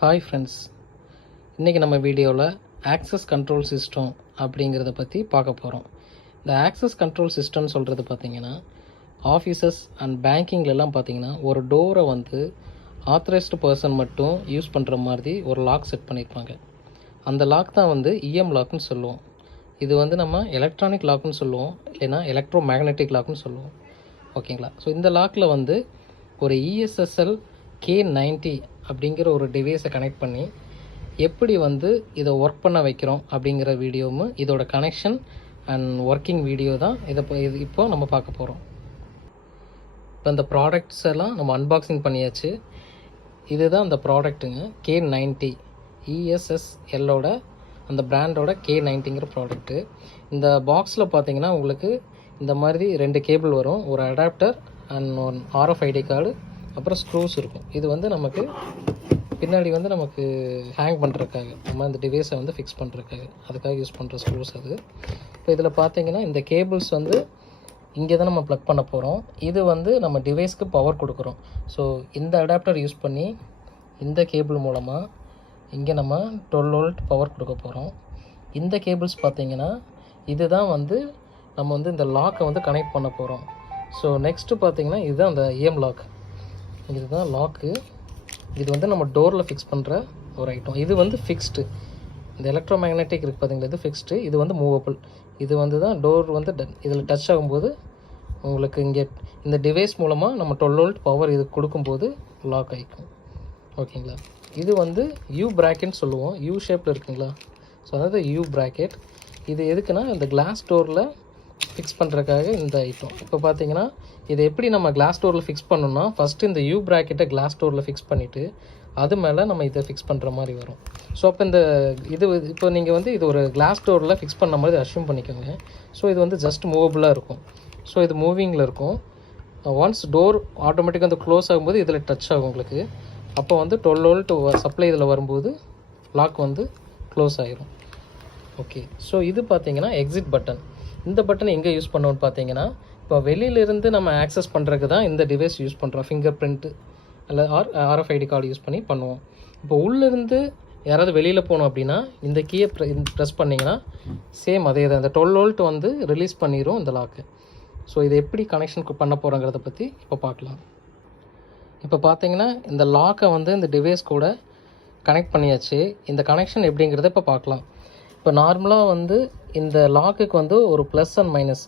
Hi friends, இன்றைக்கி நம்ம வீடியோவில் ஆக்சஸ் கண்ட்ரோல் சிஸ்டம் அப்படிங்கிறத பற்றி பார்க்க போகிறோம். இந்த ஆக்சஸ் கண்ட்ரோல் சிஸ்டம்னு சொல்கிறது பார்த்திங்கன்னா ஆஃபீஸஸ் அண்ட் பேங்கிங்லலாம் பார்த்திங்கன்னா ஒரு டோரை வந்து ஆத்தரைஸ்டு பர்சன் மட்டும் யூஸ் பண்ணுற மாதிரி ஒரு லாக் செட் பண்ணியிருப்பாங்க. அந்த லாக் தான் வந்து இஎம் லாக்னு சொல்லுவோம். இது வந்து நம்ம எலக்ட்ரானிக் லாக்னு சொல்லுவோம், இல்லைனா எலக்ட்ரோ மேக்னெட்டிக் லாக்னு சொல்லுவோம். ஓகேங்களா? ஸோ இந்த லாக்கில் வந்து ஒரு ESSL K90 அப்படிங்கிற ஒரு டிவைஸை கனெக்ட் பண்ணி எப்படி வந்து இதை ஒர்க் பண்ண வைக்கிறோம் அப்படிங்கிற வீடியோவும் இதோட கனெக்ஷன் அண்ட் ஒர்க்கிங் வீடியோ தான் இப்போ நம்ம பார்க்க போகிறோம். இப்போ இந்த ப்ராடக்ட்ஸ் எல்லாம் நம்ம அன்பாக்சிங் பண்ணியாச்சு. இதுதான் அந்த ப்ராடக்ட்டுங்க, K90 ESSLோட அந்த பிராண்டோட K90ங்கிற ப்ராடக்ட்டு. இந்த பாக்ஸில் பார்த்தீங்கன்னா உங்களுக்கு இந்த மாதிரி 2 கேபிள் வரும், ஒரு adapter and one RFID card, அப்புறம் ஸ்க்ரூஸ் இருக்கும். இது வந்து நமக்கு பின்னாடி வந்து நமக்கு ஹேங் பண்ணுறதுக்காக, நம்ம இந்த டிவைஸை வந்து ஃபிக்ஸ் பண்ணுறதுக்காக அதுக்காக யூஸ் பண்ணுற ஸ்க்ரூஸ் அது. இப்போ இதில் பார்த்தீங்கன்னா இந்த கேபிள்ஸ் வந்து இங்கே தான் நம்ம ப்ளக் பண்ண போகிறோம். இது வந்து நம்ம டிவைஸ்க்கு பவர் கொடுக்குறோம். ஸோ இந்த அடாப்டர் யூஸ் பண்ணி இந்த கேபிள் மூலமாக இங்கே நம்ம 12 வோல்ட் பவர் கொடுக்க போகிறோம். இந்த கேபிள்ஸ் பார்த்தீங்கன்னா இதுதான் வந்து நம்ம வந்து இந்த லாக்கை வந்து கனெக்ட் பண்ண போகிறோம். ஸோ நெக்ஸ்ட்டு பார்த்தீங்கன்னா இதுதான் அந்த EM லாக். இதுதான் லாக்கு. இது வந்து நம்ம டோரில் ஃபிக்ஸ் பண்ணுற ஒரு ஐட்டம். இது வந்து ஃபிக்ஸ்டு. இந்த எலக்ட்ரோ மேக்னெட்டிக் இருக்குது பார்த்தீங்களா, இது ஃபிக்ஸ்டு. இது வந்து மூவபிள். இது வந்து தான் டோர் வந்து இதில் டச் ஆகும்போது உங்களுக்கு இங்கே இந்த டிவைஸ் மூலமாக நம்ம 12 வோல்ட் பவர் இது கொடுக்கும்போது லாக் ஆகிக்கும். ஓகேங்களா? இது வந்து யூ ப்ராக்கெட்னு சொல்லுவோம். யூ ஷேப்பில் இருக்குங்களா, ஸோ அதாவது யூ ப்ராக்கெட். இது எதுக்குன்னா இந்த கிளாஸ் டோரில் ஃபிக்ஸ் பண்ணுறதுக்காக இந்த ஐட்டம். இப்போ பார்த்தீங்கன்னா இதை எப்படி நம்ம கிளாஸ் டோரில் ஃபிக்ஸ் பண்ணணும்னா ஃபஸ்ட்டு இந்த யூ ப்ராக்கெட்டை கிளாஸ் டோரில் ஃபிக்ஸ் பண்ணிவிட்டு அது மேலே நம்ம இதை ஃபிக்ஸ் பண்ணுற மாதிரி வரும். ஸோ அப்போ இந்த இப்போ நீங்கள் வந்து இது ஒரு கிளாஸ் டோரில் ஃபிக்ஸ் பண்ண மாதிரி அஷ்யூம் பண்ணிக்கோங்க. ஸோ இது வந்து ஜஸ்ட் மூவபுளாக இருக்கும். ஸோ இது மூவிங்கில் இருக்கும். ஒன்ஸ் டோர் ஆட்டோமேட்டிக்காக வந்து க்ளோஸ் ஆகும்போது இதில் டச் ஆகும் உங்களுக்கு. அப்போ வந்து 12 வோல்ட் சப்ளை இதில் வரும்போது லாக் வந்து க்ளோஸ் ஆகிரும். ஓகே, ஸோ இது பார்த்தீங்கன்னா எக்ஸிட் பட்டன். இந்த பட்டன் எங்கே யூஸ் பண்ணுவோன்னு பார்த்தீங்கன்னா இப்போ வெளியிலேருந்து நம்ம ஆக்சஸ் பண்ணுறதுக்கு தான் இந்த டிவைஸ் யூஸ் பண்ணுறோம். ஃபிங்கர் பிரிண்ட்டு அல்ல RFID கார்டு யூஸ் பண்ணி பண்ணுவோம். இப்போ உள்ளேருந்து யாராவது வெளியில் போகணும் அப்படின்னா இந்த கீயை ப்ரெஸ் பண்ணிங்கன்னா சேம் அதே தான், இந்த 12 வோல்ட் வந்து ரிலீஸ் பண்ணிடும் இந்த லாக்கு. ஸோ இதை எப்படி கனெக்ஷன் பண்ண போகிறோங்கிறத பற்றி இப்போ பார்க்கலாம். இப்போ பார்த்தீங்கன்னா இந்த லாக்கை வந்து இந்த டிவைஸ் கூட கனெக்ட் பண்ணியாச்சு. இந்த கனெக்ஷன் எப்படிங்கிறத இப்போ பார்க்கலாம். இப்போ நார்மலாக வந்து இந்த லாக்குக்கு வந்து ஒரு ப்ளஸ் அண்ட் மைனஸ்,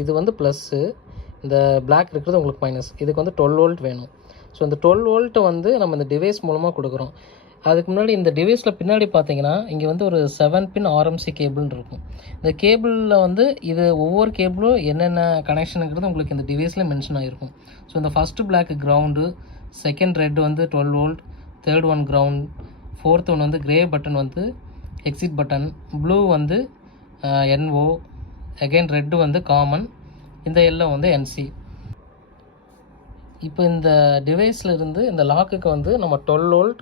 இது வந்து ப்ளஸ்ஸு, இந்த பிளாக் இருக்கிறது உங்களுக்கு மைனஸ். இதுக்கு வந்து 12 வோல்ட் வேணும். ஸோ இந்த 12 வோல்ட்டை வந்து நம்ம இந்த டிவைஸ் மூலமாக கொடுக்குறோம். அதுக்கு முன்னாடி இந்த டிவைஸில் பின்னாடி பார்த்தீங்கன்னா இங்கே வந்து ஒரு 7 பின் RMC கேபிள்னு இருக்கும். இந்த கேபிளில் வந்து இது ஒவ்வொரு கேபிளும் என்னென்ன கனெக்ஷனுங்கிறது உங்களுக்கு இந்த டிவைஸில் மென்ஷன் ஆகிருக்கும். ஸோ இந்த first black ground, second red வந்து 12 volt, third one ground, fourth one வந்து கிரே பட்டன் வந்து எக்ஸிட் பட்டன், ப்ளூ வந்து NO, அகைன் ரெட்டு வந்து காமன், இந்த எல்லோ வந்து NC. இப்போ இந்த டிவைஸில் இருந்து இந்த லாக்குக்கு வந்து நம்ம 12 வோல்ட்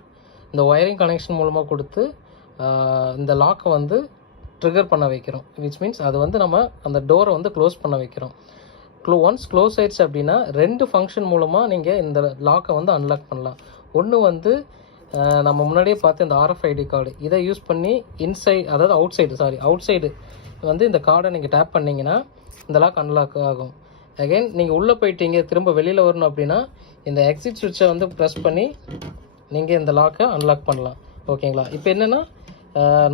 இந்த ஒயரிங் கனெக்ஷன் மூலமாக கொடுத்து இந்த லாக்கை வந்து ட்ரிகர் பண்ண வைக்கிறோம். விச் மீன்ஸ் அது வந்து நம்ம அந்த டோரை வந்து க்ளோஸ் பண்ண வைக்கிறோம். ஒன்ஸ் க்ளோஸ் ஆயிடுச்சு அப்படின்னா 2 ஃபங்க்ஷன் மூலமாக நீங்கள் இந்த லாக்கை வந்து அன்லாக் பண்ணலாம். ஒன்று வந்து நம்ம முன்னாடியே பார்த்து இந்த RFID கார்டு, இதை யூஸ் பண்ணி அதாவது அவுட் சைடு வந்து இந்த கார்டை நீங்கள் டேப் பண்ணிங்கன்னா இந்த லாக் அன்லாக் ஆகும். அகைன் நீங்கள் உள்ளே போயிட்டீங்க, திரும்ப வெளியில் வரணும் அப்படின்னா இந்த எக்ஸிட் சுவிட்சை வந்து ப்ரெஸ் பண்ணி நீங்கள் இந்த லாக்கை அன்லாக் பண்ணலாம். ஓகேங்களா? இப்போ என்னென்னா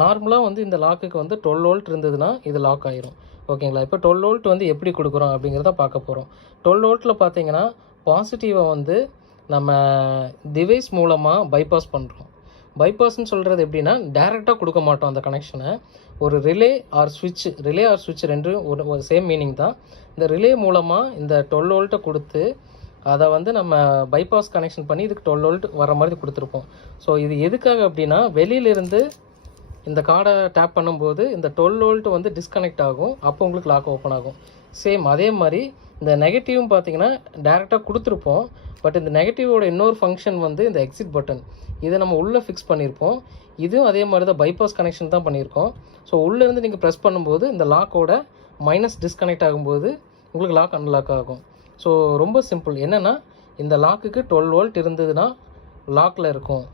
நார்மலாக வந்து இந்த லாக்குக்கு வந்து 12 வோல்ட் இருந்ததுன்னா இது லாக் ஆகிரும். ஓகேங்களா? இப்போ 12 வோல்ட் வந்து எப்படி கொடுக்குறோம் அப்படிங்கிறத பார்க்க போகிறோம். 12 வோல்ட்டில் பார்த்தீங்கன்னா பாசிட்டிவை வந்து நம்ம டிவைஸ் மூலமாக பைபாஸ் பண்ணுறோம். பைபாஸ்ன்னு சொல்கிறது எப்படின்னா டைரெக்டாக கொடுக்க மாட்டோம் அந்த கனெக்ஷனை. ஒரு ரிலே ஆர் சுவிட்ச் ரெண்டும் ஒரு சேம் மீனிங் தான். இந்த ரிலே மூலமாக இந்த 12 வோல்ட்டை கொடுத்து அதை வந்து நம்ம பைபாஸ் கனெக்ஷன் பண்ணி இதுக்கு 12 வோல்ட் வர மாதிரி கொடுத்துருப்போம். ஸோ இது எதுக்காக அப்படின்னா வெளியிலிருந்து இந்த கார்டை டேப் பண்ணும்போது இந்த 12 வோல்ட் வந்து டிஸ்கனெக்ட் ஆகும், அப்போ உங்களுக்கு லாக் ஓப்பன் ஆகும். சேம் அதே மாதிரி இந்த நெகட்டிவும் பார்த்தீங்கன்னா டேரெக்டாக கொடுத்துருப்போம். பட் இந்த நெகட்டிவோட இன்னொரு ஃபங்க்ஷன் வந்து இந்த எக்ஸிட் பட்டன், இதை நம்ம உள்ளே ஃபிக்ஸ் பண்ணியிருப்போம். இதுவும் அதே மாதிரி தான் பைபாஸ் கனெக்ஷன் தான் பண்ணியிருக்கோம். ஸோ உள்ளேருந்து நீங்கள் ப்ரெஸ் பண்ணும்போது இந்த லாக்கோட மைனஸ் டிஸ்கனெக்ட் ஆகும்போது உங்களுக்கு லாக் அன்லாக் ஆகும். ஸோ ரொம்ப சிம்பிள். என்னென்னா இந்த லாக்குக்கு 12 வோல்ட் இருந்ததுன்னா லாக்கில் இருக்கும்.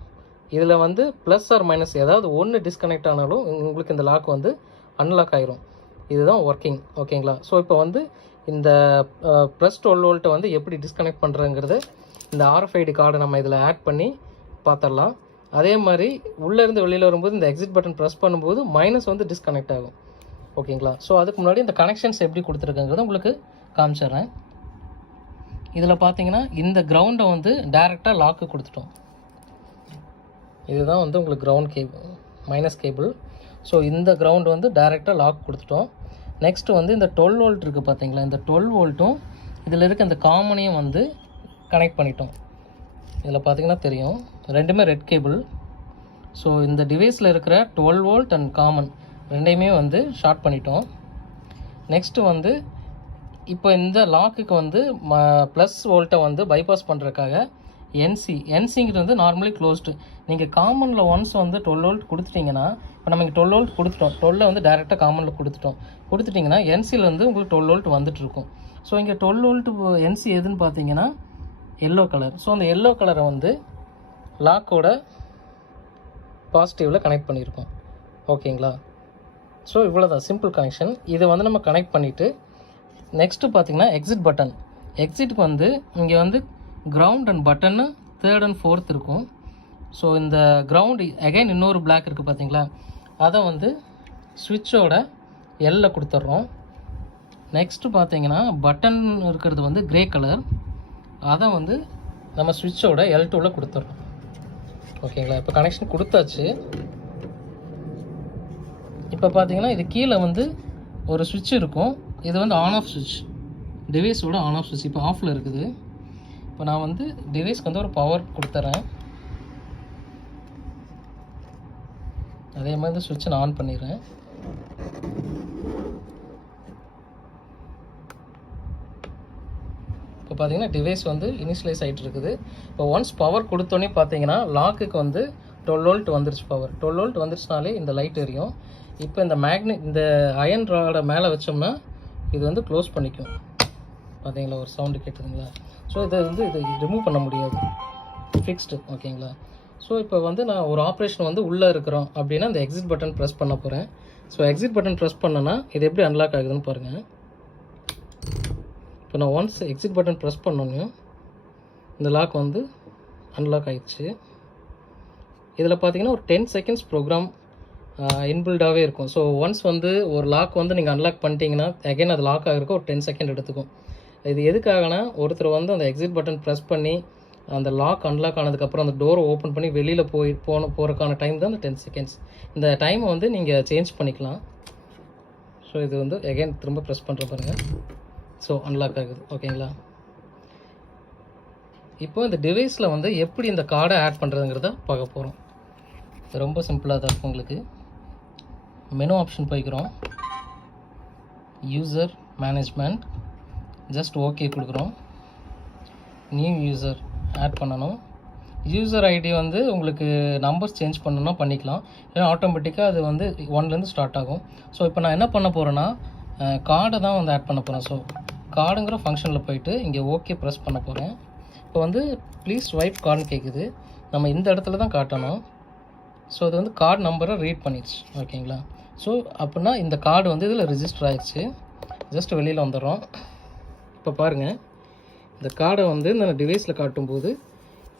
இதில் வந்து ப்ளஸ் ஆர் மைனஸ் ஏதாவது ஒன்று டிஸ்கனெக்ட் ஆனாலும் உங்களுக்கு இந்த லாக் வந்து அன்லாக் ஆயிரும். இதுதான் ஒர்க்கிங். ஓகேங்களா? ஸோ இப்போ வந்து இந்த ப்ளஸ் 12 வோல்ட்டை வந்து எப்படி டிஸ்கனெக்ட் பண்ணுறங்கிறது இந்த RFID கார்டை நம்ம இதில் ஆட் பண்ணி பார்த்துடலாம். அதே மாதிரி உள்ளேருந்து வெளியில் வரும்போது இந்த எக்ஸிட் பட்டன் ப்ரெஸ் பண்ணும்போது மைனஸ் வந்து டிஸ்கனெக்ட் ஆகும். ஓகேங்களா? ஸோ அதுக்கு முன்னாடி இந்த கனெக்ஷன்ஸ் எப்படி கொடுத்துருக்குங்கிறத உங்களுக்கு காமிச்சிட்றேன். இதில் பார்த்தீங்கன்னா இந்த கிரவுண்டை வந்து டைரெக்டாக லாக்கு கொடுத்துட்டோம். இதுதான் வந்து உங்களுக்கு ground cable, minus cable. So இந்த கிரவுண்ட் வந்து டைரெக்டாக லாக் கொடுத்துட்டோம். நெக்ஸ்ட்டு வந்து இந்த 12 வோல்ட் இருக்குது பார்த்தீங்களா, இந்த 12 வோல்ட்டும் இதில் இருக்க இந்த காமனையும் வந்து கனெக்ட் பண்ணிட்டோம். இதில் பார்த்தீங்கன்னா தெரியும், ரெண்டுமே ரெட் கேபிள். ஸோ இந்த டிவைஸில் இருக்கிற 12 வோல்ட் அண்ட் காமன் ரெண்டையுமே வந்து ஷார்ட் பண்ணிட்டோம். நெக்ஸ்ட்டு வந்து இப்போ இந்த லாக்குக்கு வந்து ப்ளஸ் வோல்ட்டை வந்து பைபாஸ் பண்ணுறதுக்காக என்சிங்கிறது வந்து நார்மலி க்ளோஸ்டு. நீங்கள் காமனில் ஒன்ஸ் வந்து 12 வோல்ட் கொடுத்துட்டிங்கன்னா, இப்போ நம்ம இங்கே 12 வோல்ட் கொடுத்துட்டோம், 12 வந்து டேரெக்டாக காமனில் கொடுத்துட்டிங்கன்னா என்சியில் வந்து உங்களுக்கு 12 வோல்ட் வந்துட்டுருக்கும். ஸோ இங்கே 12 வோல்ட் என்சி எதுன்னு பார்த்தீங்கன்னா எல்லோ கலர். ஸோ அந்த எல்லோ கலரை வந்து லாக்கோட பாசிட்டிவில் கனெக்ட் பண்ணியிருக்கோம். ஓகேங்களா? ஸோ இவ்வளோ தான் சிம்பிள் கனெக்ஷன். இதை வந்து நம்ம கனெக்ட் பண்ணிவிட்டு நெக்ஸ்ட்டு பார்த்தீங்கன்னா எக்ஸிட் பட்டன். எக்ஸிட்டுக்கு வந்து இங்கே வந்து ground and பட்டன்னு 3rd and 4th இருக்கும். ஸோ இந்த கிரவுண்டு அகைன் இன்னொரு பிளாக் இருக்குது பார்த்தீங்களா, அதை வந்து ஸ்விட்சோட எல்லில் கொடுத்துட்றோம். நெக்ஸ்ட்டு பார்த்தீங்கன்னா பட்டன் இருக்கிறது வந்து கிரே கலர், அதை வந்து நம்ம ஸ்விட்சோட L2வில் கொடுத்துட்றோம். ஓகேங்களா? இப்போ கனெக்ஷன் கொடுத்தாச்சு. இப்போ பார்த்தீங்கன்னா இது கீழே வந்து ஒரு சுவிட்ச் இருக்கும். இது வந்து ஆன் ஆஃப் சுவிட்ச், டிவைஸோட ஆன் ஆஃப் சுவிட்ச். இப்போ ஆஃபில் இருக்குது. இப்போ நான் வந்து டிவைஸ்க்கு வந்து ஒரு பவர் கொடுத்துட்றேன். அதே மாதிரி இந்த சுவிட்சை நான் ஆன் பண்ணிடுறேன். இப்போ பார்த்தீங்கன்னா டிவைஸ் வந்து இனிஷியலைஸ் ஆகிட்டு இருக்குது. இப்போ ஒன்ஸ் பவர் கொடுத்தோன்னே பார்த்தீங்கன்னா லாக்குக்கு வந்து 12 வோல்ட் வந்துருச்சு. பவர் 12 வோல்ட் வந்துருச்சுனாலே இந்த லைட் எரியும். இப்போ இந்த இந்த அயன் ராடை மேலே வச்சோம்னா இது வந்து க்ளோஸ் பண்ணிக்கும். பார்த்தீங்களா, ஒரு சவுண்டு கேட்டுதுங்களா? ஸோ இதை வந்து ரிமூவ் பண்ண முடியாது, ஃபிக்ஸ்டு. ஓகேங்களா? ஸோ இப்போ வந்து நான் ஒரு ஆப்ரேஷன் வந்து உள்ளே இருக்கிறோம் அப்படின்னா இந்த எக்ஸிட் பட்டன் ப்ரெஸ் பண்ண போகிறேன். ஸோ எக்ஸிட் பட்டன் ப்ரெஸ் பண்ணேன்னா இது எப்படி அன்லாக் ஆகுதுன்னு பாருங்கள். இப்போ நான் ஒன்ஸ் எக்ஸிட் பட்டன் ப்ரெஸ் பண்ணோன்னே இந்த லாக் வந்து அன்லாக் ஆகிடுச்சு. இதில் பார்த்தீங்கன்னா ஒரு 10 செகண்ட்ஸ் ப்ரோக்ராம் இன்பில்டாகவே இருக்கும். ஸோ ஒன்ஸ் வந்து ஒரு லாக் வந்து நீங்கள் அன்லாக் பண்ணிட்டீங்கன்னா அகைன் அது லாக் ஆகிறதுக்கு ஒரு 10 செகண்ட் எடுத்துக்கும். இது எதுக்காகனா, ஒருத்தர் வந்து அந்த எக்ஸிட் பட்டன் ப்ரெஸ் பண்ணி அந்த லாக் அன்லாக் ஆனதுக்கப்புறம் அந்த டோரை ஓப்பன் பண்ணி வெளியில் போகிறக்கான டைம் தான் அந்த 10 செகண்ட்ஸ். இந்த டைமை வந்து நீங்கள் சேஞ்ச் பண்ணிக்கலாம். ஸோ இது வந்து அகைன் திரும்ப ப்ரெஸ் பண்ணுற பாருங்கள். ஸோ அன்லாக் ஆகுது. ஓகேங்களா? இப்போ இந்த டிவைஸில் வந்து எப்படி இந்த கார்டை ஆட் பண்ணுறதுங்கிறத பார்க்க போகிறோம். ரொம்ப சிம்பிளாக தான் இருக்கும் உங்களுக்கு. மெனு ஆப்ஷன் போய்க்கிறோம், யூசர் மேனேஜ்மெண்ட், ஜஸ்ட் ஓகே கொடுக்குறோம். நியூ யூசர் ஆட் பண்ணணும். யூசர் ஐடி வந்து உங்களுக்கு நம்பர்ஸ் சேஞ்ச் பண்ணணும்னா பண்ணிக்கலாம், ஏன்னா ஆட்டோமேட்டிக்காக அது வந்து 1லேருந்து ஸ்டார்ட் ஆகும். ஸோ இப்போ நான் என்ன பண்ண போகிறேன்னா கார்டை தான் வந்து ஆட் பண்ண போகிறேன். ஸோ கார்டுங்கிற ஃபங்க்ஷனில் போயிட்டு இங்கே ஓகே ப்ரெஸ் பண்ண போகிறேன். இப்போ வந்து ப்ளீஸ் ஸ்வைப் கார்டுன்னு கேட்குது, நம்ம இந்த இடத்துல தான் காட்டணும். ஸோ அது வந்து கார்டு நம்பரை ரீட் பண்ணிடுச்சு. ஓகேங்களா? ஸோ அப்படின்னா இந்த கார்டு வந்து இதில் ரிஜிஸ்டர் ஆகிடுச்சு. ஜஸ்ட் வெளியில் வந்துடுறோம். இப்போ பாருங்கள், இந்த கார்டை வந்து இந்த டிவைஸில் காட்டும்போது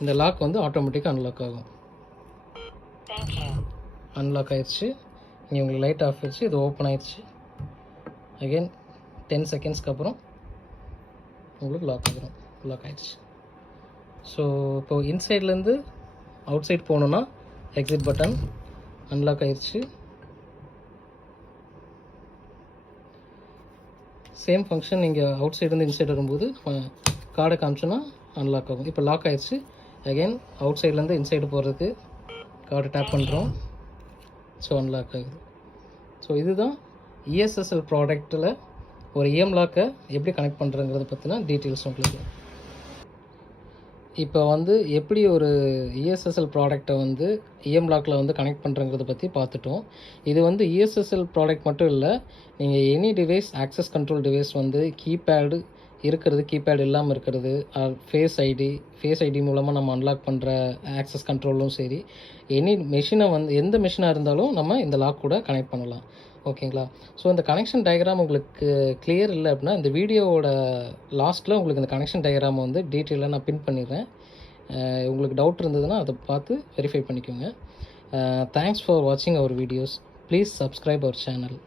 இந்த லாக் வந்து ஆட்டோமேட்டிக்காக அன்லாக் ஆகும். அன்லாக் ஆயிடுச்சு. இங்கே உங்களுக்கு லைட் ஆஃப் ஆயிடுச்சு, இது ஓப்பன் ஆயிடுச்சு. அகெயின் 10 செகண்ட்ஸ்க்கு அப்புறம் உங்களுக்கு லாக் ஆயிடுச்சு. ஸோ இப்போ இன்சைட்லேருந்து அவுட் சைட் போகணுன்னா எக்ஸிட் பட்டன் அன்லாக் ஆயிடுச்சு. சேம் ஃபங்க்ஷன் நீங்கள் அவுட் சைட்லேருந்து இன்சைட் வரும்போது கார்டை காமிச்சோன்னா அன்லாக் ஆகும். இப்போ லாக் ஆயிடுச்சு. அகெயின் அவுட் சைட்லேருந்து இன்சைடு போகிறதுக்கு கார்டை டேப் பண்ணுறோம். ஸோ அன்லாக் ஆகுது. ஸோ இதுதான் ESSL ப்ராடக்ட்டில் ஒரு EM லாக்கை எப்படி கனெக்ட் பண்ணுறங்கிறத பற்றின டீட்டெயில்ஸ் உங்களுக்கு. இப்போ வந்து எப்படி ஒரு ESSL ப்ராடக்டை வந்து EM லாக்கில் வந்து கனெக்ட் பண்ணுறங்கிறத பற்றி பார்த்துட்டோம். இது வந்து ESSL ப்ராடக்ட் மட்டும் இல்லை, நீங்கள் any device access control device வந்து கீபேடு இருக்கிறது கீபேட் இல்லாமல் இருக்கிறது, ஃபேஸ் ஐடி மூலமாக நம்ம அன்லாக் பண்ணுற ஆக்சஸ் கண்ட்ரோலும் சரி, எனி மெஷினை எந்த மெஷினாக இருந்தாலும் நம்ம இந்த லாக் கூட கனெக்ட் பண்ணலாம். ஓகேங்களா? ஸோ இந்த கனெக்ஷன் டயக்ராம் உங்களுக்கு கிளியர் இல்லை அப்படின்னா இந்த வீடியோவோட லாஸ்ட்டில் உங்களுக்கு இந்த கனெக்ஷன் டயக்ராம் டீட்டெயிலாக நான் பின் பண்ணிடுறேன். உங்களுக்கு டவுட் இருந்ததுன்னா அதை பார்த்து வெரிஃபை பண்ணிக்கோங்க. தேங்க்ஸ் ஃபார் வாட்சிங் our videos. Please subscribe our channel.